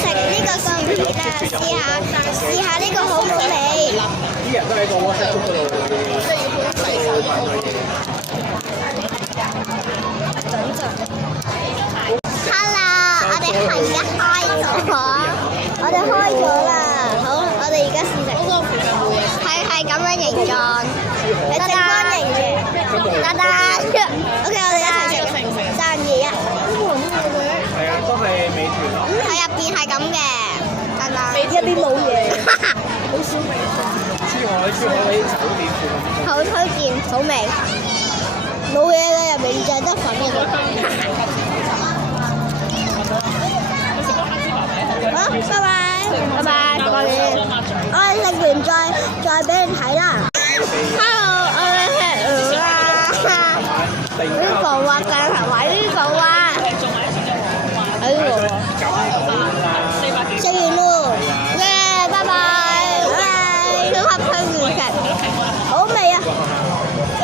食呢個薯片啊，試下呢個好唔好味？啲人都喺個 WhatsApp 嗰度。Hello，我哋係一開咗，我哋開咗啦。好，我哋而家試食。係咁樣形狀，係正方形嘅。得。OK， 我哋一齊食。3、2、1。係啊，都係美團咯。佢入邊係咁嘅，得。入邊冇嘢，好少味。珠海酒店附近。好推薦，好味。冇嘢嘅，入面就係得粉嘅啫。好，拜拜，拜拜，我哋食完再俾你睇啦。